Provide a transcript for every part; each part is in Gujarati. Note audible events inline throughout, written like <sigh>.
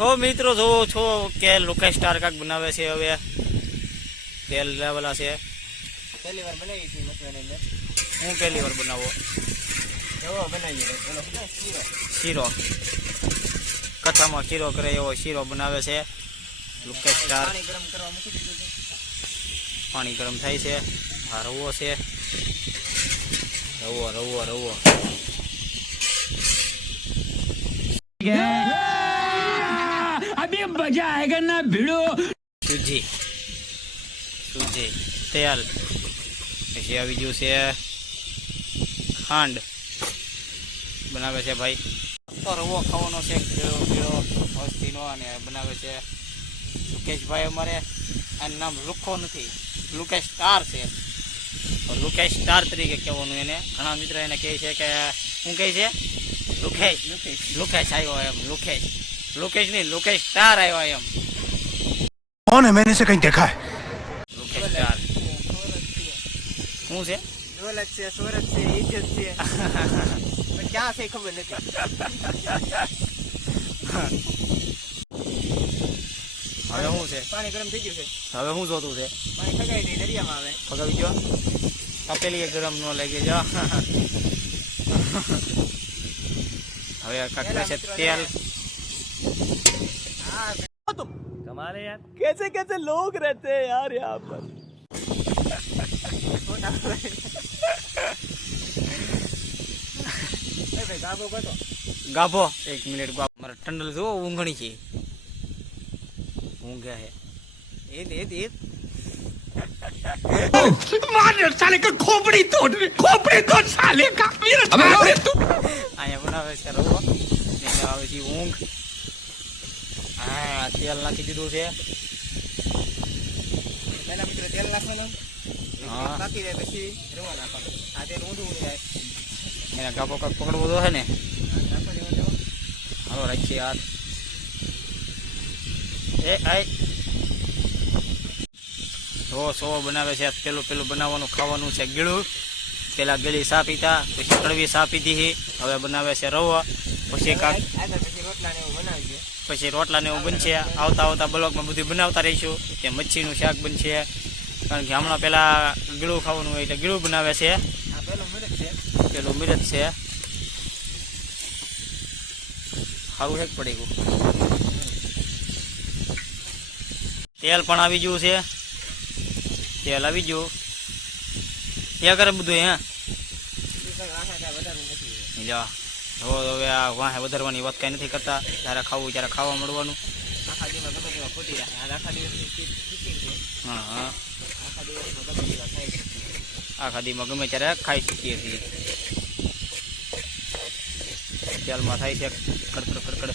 હો મિત્રો જોવો છો કે લોકેશ સ્ટાર કાક બનાવે છે હવે. તેલ લેવાલા છે. પહેલી વાર બનાવી છે મસાલાની અંદર. હું પહેલી વાર બનાવો? એવો બનાવીએ પેલો શીરો. શીરો. કથામાં શીરો કરે એવો શીરો બનાવે છે. લોકેશ સ્ટાર પાણી ગરમ કરવા મૂકી દીધું છે. પાણી ગરમ થાય છે. આ રવો છે. રવો રવો રવો. अभी मजा आएगा ना भिड़ो સૂજી સૂજી તેલ પછી આવી ગયું છે ખાંડ બનાવે છે ભાઈ તો રવો ખાવાનો છે પીળો પીળો મસ્તીનો અને બનાવે છે લુકેશભાઈ અમારે આનું નામ લુખો નથી લુકેશ સ્ટાર છે તો લુકેશ સ્ટાર તરીકે કહેવાનું એને ઘણા મિત્રો એને કહે છે કે શું કહે છે લુકેશ લુકેશ આવ્યો એમ લુકેશ લોકેશ નહીં લોકેશ સ્ટાર આવ્યો એમ. કોણ હે મેને સે કઈ દેખા હે લોકેશ સ્ટાર શું છે? દોલત છે સુરત છે ઇજ્જત છે. પણ ક્યાં છે ખબર નથી. હવે શું છે? પાણી ગરમ થઈ ગયું છે. હવે શું જોતું છે? પાણી ફગાવી નહીં દરિયામાં આવે. ફગાવી ગયો? તપેલી ગરમ ન લાગે જો. <laughs> હવે કાકા છે તેલ. હા કમાલે યાર कैसे कैसे लोग रहते हैं यार यहाँ पर ગાભો એક મિનિટ ગાભો મારે ટંડલ જો ઊંઘણી છે ઊંઘે છે એ એ એ मार साले का खोपड़ी तोड़ खोपड़ी तोड़ साले का मेरा अबे तू અહીંયા બનાવે છે રવો એને આવે છે ઊંઘ તેલ નાખી દીધું છે. પહેલા મિત્રો તેલ નાખવાનું. નાખી દે પછી રવા નાખવાનું આ તેલ ઊંધું ઊંધું જાય. એને ગાભો કાક પકડવો તો છે ને? હાલો રાખીએ હાથ. એ આય. સો સો બનાવે છે. પેલું પેલું બનાવવાનું ખાવાનું છે ગીળું. પેલા ગળી સા પીતા પછી કડવી સા પીધી હવે બનાવે છે રવો. પછી કાક રોટલા ને એવું બનાવીએ. પછી રોટલા ને એવું બનશે. આવતા આવતા બ્લોકમાં બધું બનાવતા રહીશું. કે મચ્છીનું શાક બનશે. કારણ કે હમણાં પહેલાં ગીળું ખાવાનું હોય એટલે ગીળું બનાવે છે. પેલું મિરત છે. પેલું મિરચ છે. સારું હેક પડી ગયું. તેલ પણ આવી ગયું છે. તેલ આવી ગયું. એ કરે બધું હે? જા હવે હવે આ વાહે વધારવાની વાત કાંઈ નથી કરતા. જ્યારે ખાવું ત્યારે ખાવા મળવાનું. આખા દિવસમાં ગમે તેવા ખોટી રાખે આખા દિવસની હા હા. આખા દિવસમાં ગમે તેવા ખાઈ શકીએ આખા દીમાં ગમે ત્યારે ખાઈ શકીએ છીએ. તેલમાં થાય છે? કડકડ કડકડ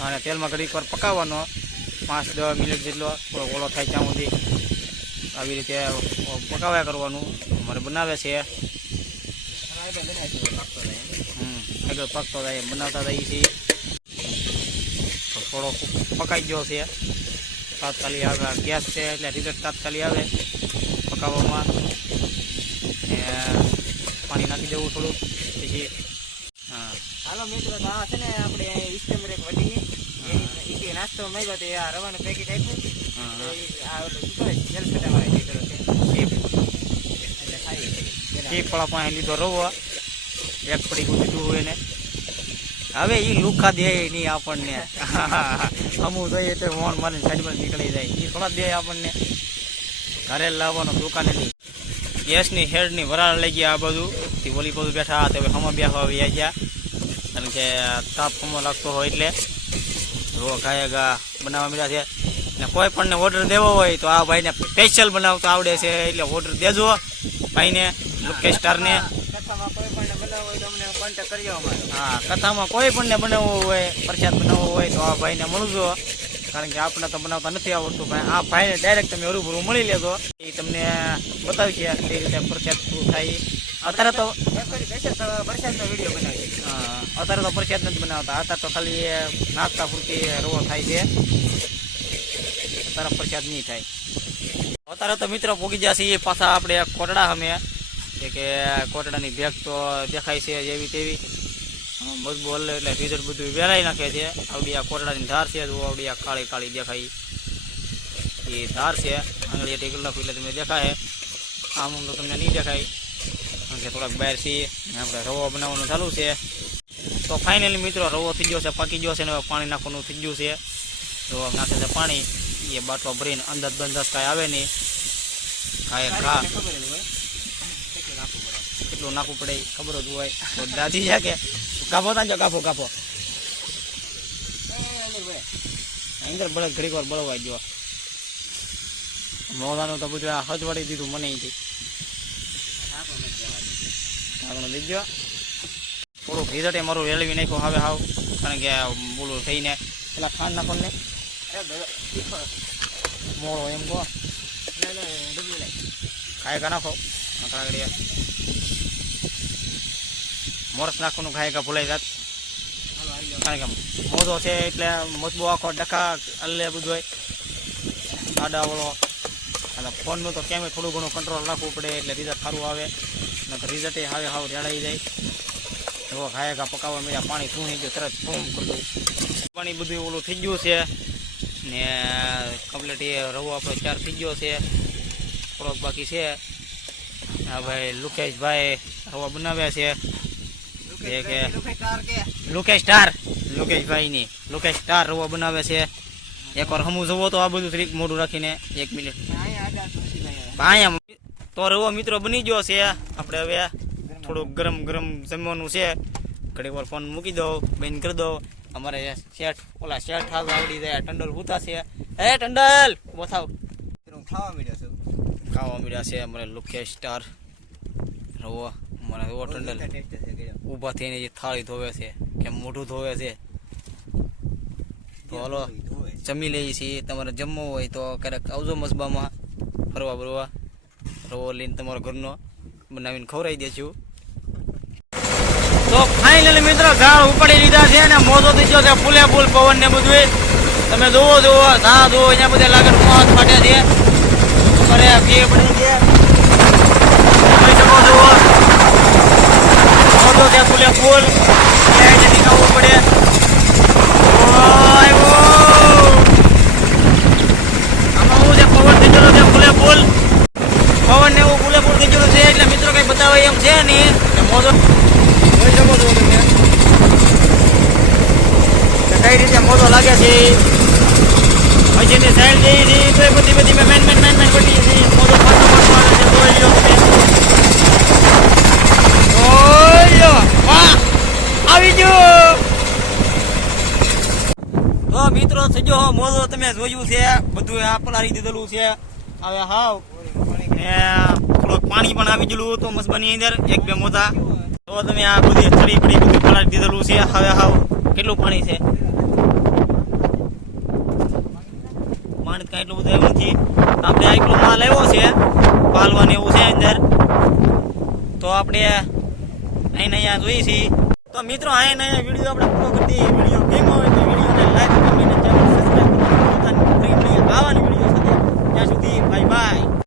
અને તેલમાં ઘડીક વાર પકાવવાનો. પાંચ દસ મિનિટ જેટલો થોડો ઓળો થાય ત્યાં સુધી. આવી રીતે પકાવ્યા કરવાનું. અમારે બનાવે છે અમારે બે બનાવીશું પાકતો રહે હમ આગળ પાકતો થાય બનાવતા થાય તો થોડો પકાઈ ગયો છે તાત્કાલિક આવે ગેસ છે એટલે રિઝલ્ટ તાત્કાલિક આવે પકાવવામાં પાણી નાખી દેવું થોડું પછી હા હાલો મિત્રો તો આ છે ને આપણે ઇસ્ટેમર એક વટી નાસ્તો માંગ્યો તો આ રવાનું પેકેટ આપ્યું. આ જલ દીકરો છે ચીપ એટલે ખાઈ ચીપ વાળા પાસે લીધો રવો. એક પડી દીધું હોય ને. હવે એ લુખા દે નહીં આપણને. અમુક જોઈએ તો મોણ મારી સાઈડમાં નીકળી જાય. એ થોડા દે આપણને. ઘરે લાવવાનો દુકાને નહીં ગેસની હેડની વરાળ લઈ ગયા આ બધું તે બધું બેઠા હતા. હવે હમો બેસવા આવી ગયા કારણ કે તાપ હમો લાગતો હોય એટલે રો ગાય ગા બનાવવા મળ્યા છે. ને કોઈ પણને ઓર્ડર દેવો હોય તો આ ભાઈને સ્પેશિયલ બનાવતો આવડે છે. એટલે ઓર્ડર દેજો ભાઈને. લોકેશ સ્ટારને હા કથામાં કોઈ પણને બનાવવું હોય પ્રસાદ બનાવવો હોય તો આ ભાઈને મળજો. કારણ કે આપણે તો બનાવતા નથી આવડતું ભાઈ આ ભાઈને ડાયરેક્ટ તમે હરૂભરૂ મળી લેજો. એ તમને બતાવી છે કઈ રીતે પ્રસાદ શું થાય. અત્યારે તો પ્રસાદનો વીડિયો બનાવી હા, અત્યારે તો પ્રસાદ નથી બનાવતા. અત્યારે તો ખાલી નાસ્તા પૂરતી રવો થાય છે. અત્યારે પ્રસાદ નહીં થાય. અત્યારે તો મિત્રો પૂગી જશે એ પાછા આપણે કોટડા અમે જે કે કોટડાની ભેગ તો દેખાય છે જેવી તેવી. આમાં મજબૂત હલે એટલે રિઝલ્ટ બધું વેરાઈ નાખે છે. આવડી આ કોરડાની ધાર છે તો આવડી આ કાળી કાળી દેખાય. એ ધાર છે. આંગળી ટેકલ નાખું એટલે તમને દેખાય. આમ આમ તો તમને નહીં દેખાય. કારણ કે થોડાક બહાર છીએ. ને આપણે રવો બનાવવાનું ચાલુ છે. તો ફાઇનલી મિત્રો રવો થઈ ગયો છે, પાકી ગયો છે ને હવે પાણી નાખવાનું થઈ ગયું છે. તો નાખે છે પાણી. એ બાટલો ભરીને અંદર બંધાસ કાંઈ આવે નહીં. કાંઈ ઘા ખબર જ હોય કેટલું નાખવું પડે કેટલું નાખવું પડે ખબર જ હોય. તો દાદી છે કે, કાપો તા કાપો કાપો. અંદર બળદ ઘડીક વાર બળવા ગયો. મોદાનું તો બધું આ હજવાડી દીધું મને અહીંથી. આગળ લઈ ગયો. થોડુંક રિઝલ્ટ મારું રેલવી નાખ્યું હવે હાવ, કારણ કે બોલું થઈને. પેલા ખાંડ નાખો ને. મોડો એમ કહો. ખાય કા નાખો? ઘડીએ મોરસ નાખવાનું ખાય કે ભૂલાઈ જાત. કારણ કે મોજો છે એટલે મોજબો આખો ડખા અલ્લે બધું હોય. આડા વાળો. અને ફોનનું તો કેમ થોડું ઘણું કંટ્રોલ રાખવું પડે એટલે રિઝલ્ટ સારું આવે. નકર રિઝલ્ટ એ હાવે હાવ રેડાઈ જાય. એવો ખાય કા પકાવવા મળ્યા, પાણી થઈ ગયું, તરત ફોમ કરી પાણી બધું ઓલું થઈ ગયું છે. ને કમ્પ્લીટ એ રવો આપણો ચાર થઈ ગયો છે. થોડોક બાકી છે. હા ભાઈ લુકેશભાઈ રવા બનાવ્યા છે. કે- લુકેશ સ્ટાર લુકેશભાઈ ની લુકેશ સ્ટાર રવો બનાવે છે. એકવાર હમું જવો તો આ બધું ત્રીક મોઢું રાખીને એક મિનિટ તો રવો મિત્રો બની ગયો છે. આપણે હવે થોડુંક ગરમ ગરમ જમવાનું છે. ઘડીક વાર ફોન મૂકી દો બંધ કરી દો અમારે શેઠ ઓલા શેઠ હાલ આવડી જાય. ટંડલ હુતા છે. એ ટંડલ ઊભો થાવ. ખાવા મળ્યા છે? ખાવા મળ્યા છે અમારે લુકેશ સ્ટાર. રવો. અમારે રવો ટંડલ. ઊભા થઈને જે થાળી ધોવે છે કે મોઢું ધોવે છે. તો હાલો જમી લઈએ છીએ. તમારે જમવું હોય તો ક્યારેક આવજો મસબામાં. ફરવા બરવા. રવો લઈને તમારો ઘરનો બનાવીને ખવડાવી દેશું તો ફાઇનલી મિત્રો ઝાડ ઉપાડી લીધા છે અને મોજો થઈ ગયો છે ફૂલે ફૂલ પવન ને બધું તમે જોવો જોવો ઘા જોવો અહીંયા બધા લાગણ પાંચ ફાટે છે. અમારે બે પડી છે શકો છો મોજો ત્યાં ફૂલે ફૂલ એટલે જલ્દી ખાવું પડે. આમાં હું છે? પવન થઈ ગયેલો છે ફૂલે પવન ને એવું ફૂલે ફૂલ થઈ છે, એટલે મિત્રો કંઈ બતાવે એમ છે નહીં. મોજો જોઈ શકો છો તમે રીતે મોજો લાગે છે. પછીની સાઈડ જઈ એ બધી બધી મેન મેન મેન મેન બની છે. મોજો પાછો પાછો આવે છે, જોઈ લો લો વાહ આવી ગયો. તો મિત્રો, સજો મોજો તમે જોયું છે, બધું આ પલારી દીધેલું છે. હવે હાવ થોડુંક પાણી પણ આવી ગયેલું તો મસબાની અંદર, એક બે મોતા તો તમે આ બધી ચડી પડી બધું પલાળી દીધેલું છે. હવે હાવ, કેટલું પાણી છે? પાણી કાંઈ એટલું બધું એવું નથી. આપણે આ એટલો માલ આવ્યો છે, પાલવાનું એવું છે અંદર. તો આપણે અહીં અહીંયા જોઈ છીએ તો મિત્રો અહીં અહીંયા વીડિયો આપણે પૂરો કરી દઈએ. Video game